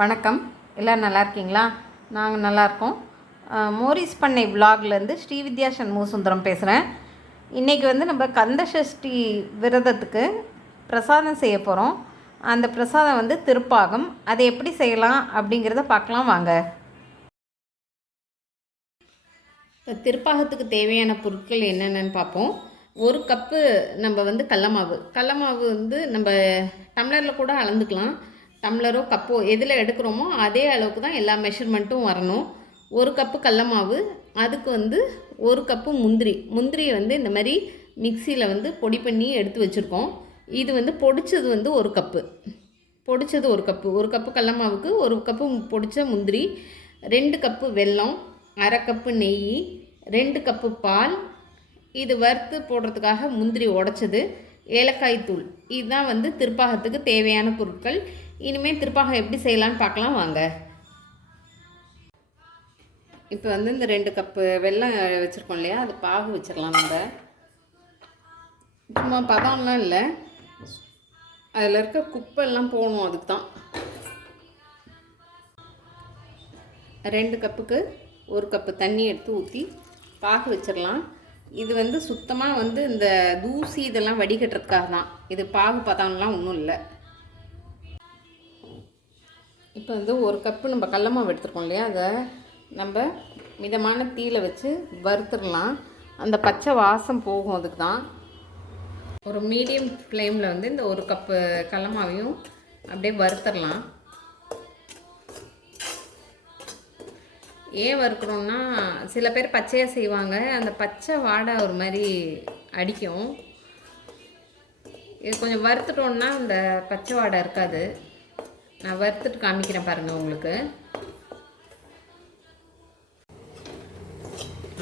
வணக்கம். எல்லோரும் நல்லா இருக்கீங்களா? நாங்கள் நல்லாயிருக்கோம். மோரிஸ் பண்ணை விலாக்லேருந்து ஸ்ரீவித்யா சண்முகசுந்தரம் பேசுகிறேன். இன்றைக்கி நம்ம கந்த சஷ்டி விரதத்துக்கு பிரசாதம் செய்ய போகிறோம். அந்த பிரசாதம் திருப்பாகம். அதை எப்படி செய்யலாம் அப்படிங்கிறத பார்க்கலாம் வாங்க. திருப்பாகத்துக்கு தேவையான பொருட்கள் என்னென்னு பார்ப்போம். ஒரு கப்பு நம்ம கடலமாவு நம்ம டம்ளரில் கூட அளந்துக்கலாம். டம்ளரோ கப்போ எதில் எடுக்கிறோமோ அதே அளவுக்கு தான் எல்லா மெஷர்மெண்ட்டும் வரணும். ஒரு கப்பு கடலமாவு, அதுக்கு ஒரு கப்பு முந்திரியை இந்த மாதிரி மிக்சியில் பொடி பண்ணி எடுத்து வச்சுருக்கோம். இது பொடிச்சது ஒரு கப்பு, ஒரு கப்பு கடலமாவுக்கு ஒரு கப்பு பொடிச்ச முந்திரி, 2 கப்பு வெல்லம், அரை கப்பு நெய், 2 கப்பு பால், இது வறுத்து போடுறதுக்காக முந்திரி உடைச்சது, ஏலக்காய் தூள். இதுதான் திருப்பாகத்துக்கு தேவையான பொருட்கள். இனிமேல் திருப்பாகம் எப்படி செய்யலான்னு பார்க்கலாம் வாங்க. இப்போ இந்த 2 கப்பு வெல்லம் வச்சுருக்கோம் இல்லையா, அது பாகு வச்சிடலாம். நம்ம சும்மா பதம்லாம் இல்லை, அதில் இருக்க குப்பையெல்லாம் போகணும். அதுக்கு தான் 2 கப்புக்கு 1 கப்பு தண்ணி எடுத்து ஊற்றி பாகு வச்சிடலாம். இது சுத்தமாக இந்த தூசி இதெல்லாம் வடிகட்டுறதுக்காக தான். இது பாகு பதம்லாம் ஒன்றும் இல்லை. இப்போ 1 கப்பு நம்ம கடலமாவு எடுத்துருக்கோம் இல்லையா, அதை நம்ம மிதமான தீயில் வச்சு வறுத்துடலாம். அந்த பச்சை வாசம் போகும். அதுக்கு தான் ஒரு மீடியம் ஃப்ளேமில் இந்த 1 கப்பு கடலமாவையும் அப்படியே வறுத்துடலாம். ஏன் வறுக்கிறோன்னா, சில பேர் பச்சையாக செய்வாங்க, அந்த பச்சை வாடை ஒரு மாதிரி அடிக்கும். இது கொஞ்சம் வறுத்துட்டோன்னா அந்த பச்சை வாடை இருக்காது. நான் வறுத்துட்டு காமிக்கிறேன் பாருங்கள். உங்களுக்கு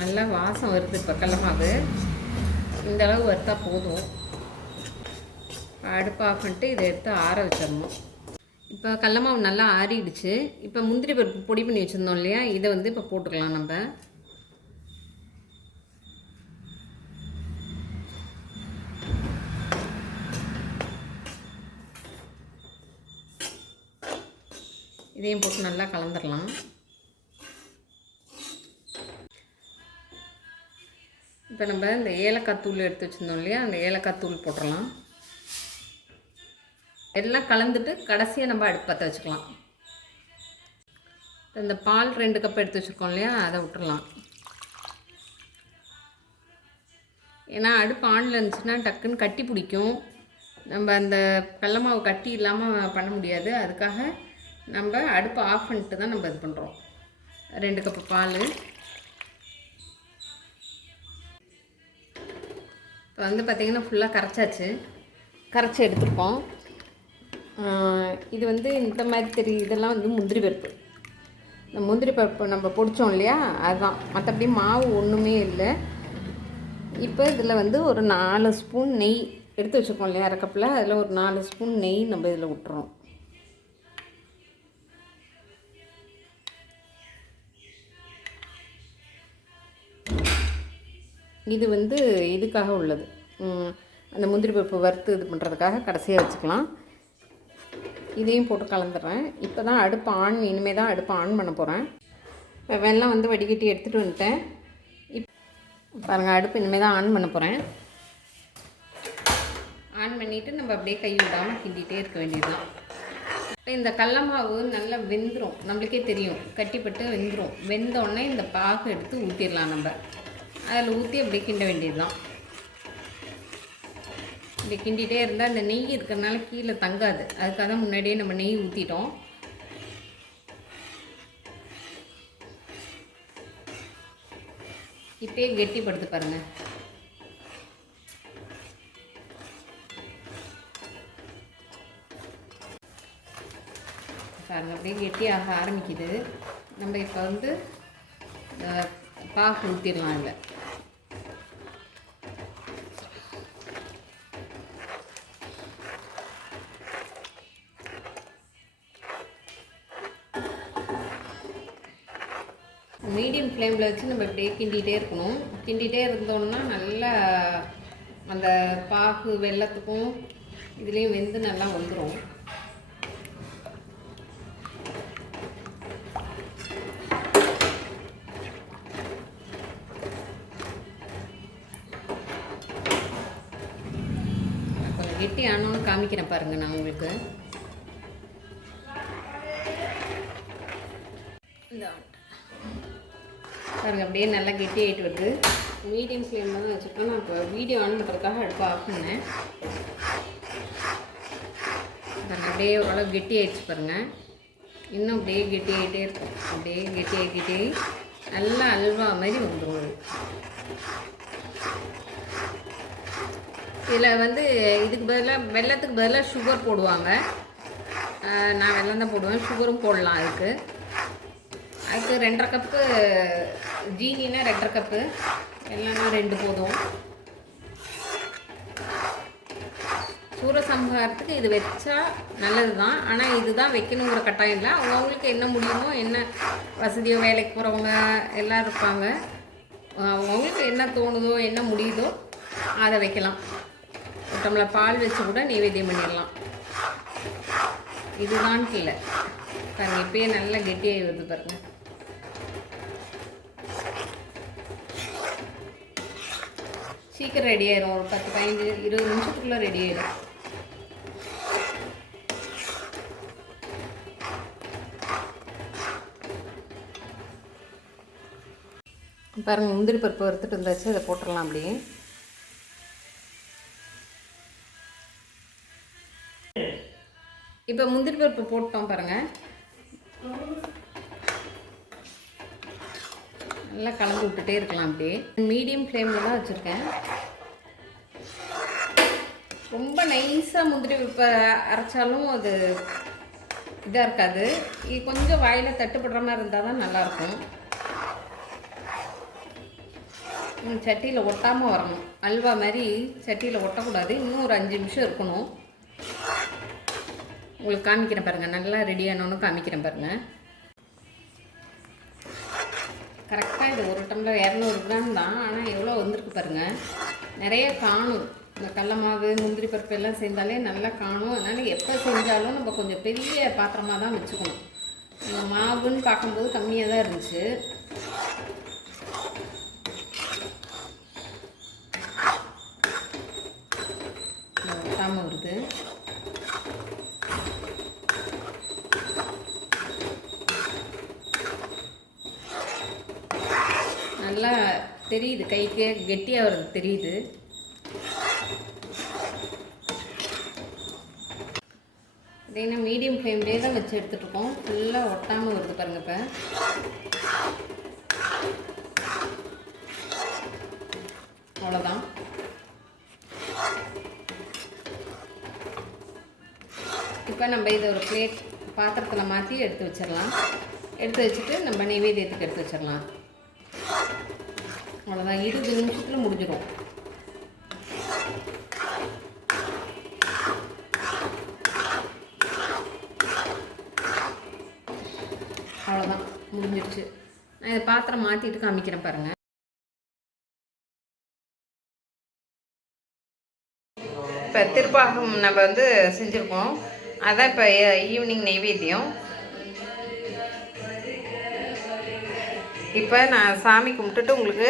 நல்லா வாசம் வருது. இப்போ கடலமாவு இந்த அளவு வறுத்தா போதும். அடுப்பு ஆஃப் பண்ணிட்டு இதை எடுத்து ஆற வச்சிடணும். இப்போ கடலமாவு நல்லா ஆறிடுச்சு. இப்போ முந்திரி பருப்பு பொடி பண்ணி வச்சுருந்தோம் இல்லையா, இதை இப்போ போட்டுக்கலாம். நம்ம இதையும் போட்டு நல்லா கலந்துடலாம். இப்போ நம்ம இந்த ஏலக்காய் தூள் எடுத்து வச்சுருந்தோம் இல்லையா, அந்த ஏலக்காய் தூள் போட்டுடலாம். எல்லாம் கலந்துட்டு கடைசியாக நம்ம அடுப்பு பற்ற வச்சுக்கலாம். இந்த பால் 2 கப் எடுத்து வச்சுருக்கோம் இல்லையா, அதை விட்டுடலாம். ஏன்னா அடுப்பு ஆனில் இருந்துச்சுன்னா டக்குன்னு கட்டி பிடிக்கும். நம்ம அந்த கடலமாவு கட்டி இல்லாமல் பண்ண முடியாது. அதுக்காக நம்ம அடுப்பை ஆஃப் பண்ணிட்டு தான் நம்ம இது பண்ணுறோம். 2 கப்பு பால். இப்போ பார்த்திங்கன்னா ஃபுல்லாக கரைச்சி எடுத்துருக்கோம். இது இந்த மாதிரி இதெல்லாம் முந்திரி பருப்பு. இந்த முந்திரி பருப்பு நம்ம பொடிச்சோம் இல்லையா, அதுதான். மற்றபடி மாவு ஒன்றுமே இல்லை. இப்போ இதில் ஒரு 4 ஸ்பூன் நெய் எடுத்து வச்சுருக்கோம் இல்லையா, அரை கப்பில், அதில் ஒரு 4 ஸ்பூன் நெய் நம்ம இதில் விட்டுறோம். இது இதுக்காக உள்ளது. அந்த முந்திரி பருப்பு வறுத்து இது பண்ணுறதுக்காக கடைசியாக வச்சுக்கலாம். இதையும் போட்டு கலந்துடுறேன். இப்போ தான் இனிமேல் தான் அடுப்பு ஆன் பண்ண போகிறேன். இப்போ வெல்லம் வடிகட்டி எடுத்துகிட்டு வந்துட்டேன். பாருங்கள், அடுப்பு இனிமேல் தான் ஆன் பண்ண போகிறேன். ஆன் பண்ணிவிட்டு நம்ம அப்படியே கை விடாமல் கிண்டிகிட்டே இருக்க வேண்டியதுதான். இப்போ இந்த கடலமாவு நல்லா வெந்துடும். நம்மளுக்கே தெரியும், கட்டிப்பட்டு வெந்துடும். வெந்தோடனே இந்த பாகு எடுத்து ஊற்றிடலாம். நம்ம அதில் ஊற்றி அப்படியே கிண்ட வேண்டியது தான். இப்படி கிண்டிகிட்டே இருந்தால் இந்த நெய் இருக்கிறதுனால கீழே தங்காது. அதுக்காக தான் முன்னாடியே நம்ம நெய் ஊற்றிட்டோம். இப்போயே கெட்டிப்படுத்து பாருங்கள். பாருங்கள், அப்படியே கெட்டியாக ஆரம்பிக்குது. நம்ம இப்போ பாகு ஊற்றிடலாம். இல்லை மீடியம் ஃப்ளேமில் வச்சு நம்ம இப்படியே கிண்டிகிட்டே இருக்கணும். கிண்டிகிட்டே இருந்தோம்னா நல்லா அந்த பாகு வெல்லத்துக்கும் இதுலேயும் வெந்து நல்லா வந்துடும். கெட்டி ஆனோன்னு காமிக்கிறேன் பாருங்கள் நான் உங்களுக்கு. இந்த பாருங்கள் அப்படியே நல்லா கெட்டி ஆகிட்டு வருது. மீடியம் ஃப்ளேமில் தான் வச்சுருக்கோம். நான் இப்போ வீடியோ ஆன் பண்ணுறதுக்காக அடுப்பு ஆஃப் பண்ணேன். பாருங்கள் அப்படியே ஓரளவு கெட்டி ஆகிடுச்சு பாருங்கள். இன்னும் அப்படியே கெட்டி ஆகிட்டே இருக்கும். அப்படியே கெட்டி ஆகிக்கிட்டே நல்லா அல்வா மாதிரி வந்துடும். இதில் வந்து இதுக்கு பதிலாக வெல்லத்துக்கு பதிலாக சுகர் போடுவாங்க. நான் வெல்லம் தான் போடுவேன். சுகரும் போடலாம். அதுக்கு 2.5 கப்பு ஜீனினா 2.5 கப்பு, வெல்லம்னா 2 போதும். சூரசம்ஹாரத்துக்கு இது வச்சா நல்லது தான். ஆனால் இதுதான் வைக்கணுங்கிற கட்டாயம் இல்லை. அவங்களுக்கு என்ன முடியுமோ, என்ன வசதியோ, வேலைக்கு போகிறவங்க எல்லோரும் இருப்பாங்க. அவங்களுக்கு என்ன தோணுதோ, என்ன முடியுதோ அதை வைக்கலாம். ஒரு டம்ளர் பால் வச்சு கூட நைவேத்தியம் பண்ணிடலாம். இதுதான்ட்டு இல்லை பாருங்கள். இப்போயே நல்லா கெட்டியாகி வருது பாருங்கள். சீக்கிரம் ரெடி ஆயிடும். ஒரு 10, 15, 20 நிமிஷத்துக்குள்ளே ரெடி ஆயிடும். பாருங்கள் முந்திரி பருப்பு வறுத்துட்டு இருந்தாச்சு. அதை போட்டுடலாம் அப்படியே. இப்போ முந்திரி பருப்பு போட்டோம் பாருங்கள். நல்லா கலந்து விட்டுட்டே இருக்கலாம். அப்படியே மீடியம் ஃப்ளேமில் தான் வச்சுருக்கேன். ரொம்ப நைஸாக முந்திரி பருப்பை அரைச்சாலும் அது இதாக இருக்காது. இது கொஞ்சம் வாயில் தட்டுப்படுற மாதிரி இருந்தால் தான் நல்லாயிருக்கும். சட்டியில் ஒட்டாமல் வரணும். அல்வா மாதிரி சட்டியில் ஒட்டக்கூடாது. இன்னும் ஒரு 5 நிமிஷம் இருக்கணும். உங்களுக்கு காமிக்கிறேன் பாருங்கள். நல்லா ரெடியானோன்னு காமிக்கிறேன் பாருங்கள். கரெக்டாக இது 1 டம்ளர் 200 கிராம் தான். ஆனால் எவ்வளோ வந்திருக்கு பாருங்கள். நிறைய காணும். இந்த கடல மாவு, முந்திரி பருப்பு எல்லாம் சேர்ந்தாலே நல்லா காணும். அதனால் எப்போ செஞ்சாலும் நம்ம கொஞ்சம் பெரிய பாத்திரமாக தான் வச்சுக்கணும். மாவுன்னு பார்க்கும்போது கம்மியாக தான் இருந்துச்சு. ஒட்டாமல் வருது. நல்லா தெரியுது. கைக்கு கெட்டியாக வருது தெரியுது. இதே மீடியம் ஃப்ளேம்லேயே தான் வச்சு எடுத்துகிட்ருக்கோம். ஃபுல்லாக ஒட்டாமல் வருது பாருங்கள். இப்போ அவ்வளோதான். இப்போ நம்ம இதை ஒரு பிளேட் பாத்திரத்தில் மாற்றி எடுத்து வச்சிடலாம். எடுத்து வச்சுட்டு நம்ம நைவேத்தியத்துக்கு எடுத்து வச்சிடலாம். அவ்வளோதான். 20 நிமிஷத்தில் முடிஞ்சிடும். அவ்வளோதான், முடிஞ்சிடுச்சு. நான் இதை பாத்திரம் மாற்றிட்டு காமிக்கிறேன் பாருங்கள். இப்போ திருப்பாகம் நம்ம வந்து செஞ்சுருக்கோம். அதான் இப்போ ஈவினிங் நைவேத்தியம். இப்போ நான் சாமி கும்பிட்டுட்டு உங்களுக்கு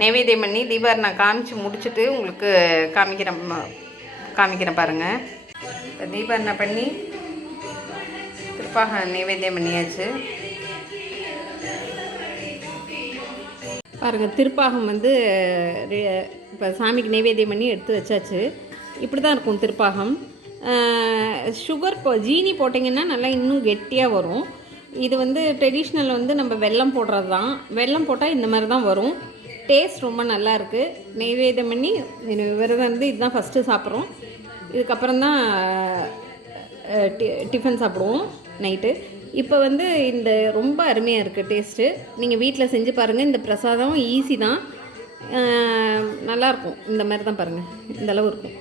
நைவேத்தியம் பண்ணி தீபாவளி நான் காமிச்சு முடிச்சுட்டு உங்களுக்கு காமிக்கிறேன் பாருங்கள். இப்போ தீபாவளி பண்ணி திருப்பாகம் நைவேத்தியம் பண்ணியாச்சு பாருங்கள். திருப்பாகம் வந்து இப்போ சாமிக்கு நைவேத்தியம் பண்ணி எடுத்து வச்சாச்சு. இப்படி தான் இருக்கும் திருப்பாகம். சுகர் ஜீனி போட்டிங்கன்னா நல்லா இன்னும் கெட்டியாக வரும். இது வந்து ட்ரெடிஷ்னல் வந்து நம்ம வெல்லம் போடுறது தான். வெல்லம் போட்டால் இந்த மாதிரி தான் வரும். டேஸ்ட் ரொம்ப நல்லா இருக்குது. நைவேத்தியம் பண்ணி விரதம் வந்து இதுதான் ஃபஸ்ட்டு சாப்பிட்றோம். இதுக்கப்புறம் தான் டிஃபன் சாப்பிடுவோம் நைட்டு. இப்போ வந்து இந்த ரொம்ப அருமையாக இருக்குது டேஸ்ட்டு. நீங்கள் வீட்டில் செஞ்சு பாருங்கள். இந்த பிரசாதம் ஈஸி தான், நல்லாயிருக்கும். இந்த மாதிரி தான் பாருங்கள், இந்தளவு இருக்கும்.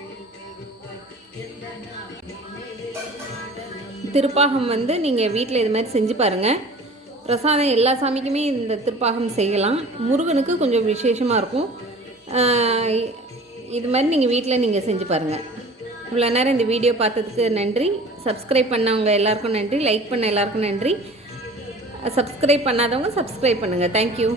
திருப்பாகம் வந்து நீங்கள் வீட்டில் இது மாதிரி செஞ்சு பாருங்கள். பிரசாதம் எல்லா சாமிக்குமே இந்த திருப்பாகம் செய்யலாம். முருகனுக்கு கொஞ்சம் விசேஷமாக இருக்கும். இது மாதிரி நீங்கள் வீட்டில் நீங்கள் செஞ்சு பாருங்கள். இவ்வளோ நேரம் இந்த வீடியோ பார்த்ததுக்கு நன்றி. சப்ஸ்கிரைப் பண்ணவங்க எல்லாருக்கும் நன்றி. லைக் பண்ண எல்லாருக்கும் நன்றி. சப்ஸ்கிரைப் பண்ணாதவங்க சப்ஸ்கிரைப் பண்ணுங்கள். தேங்க்யூ.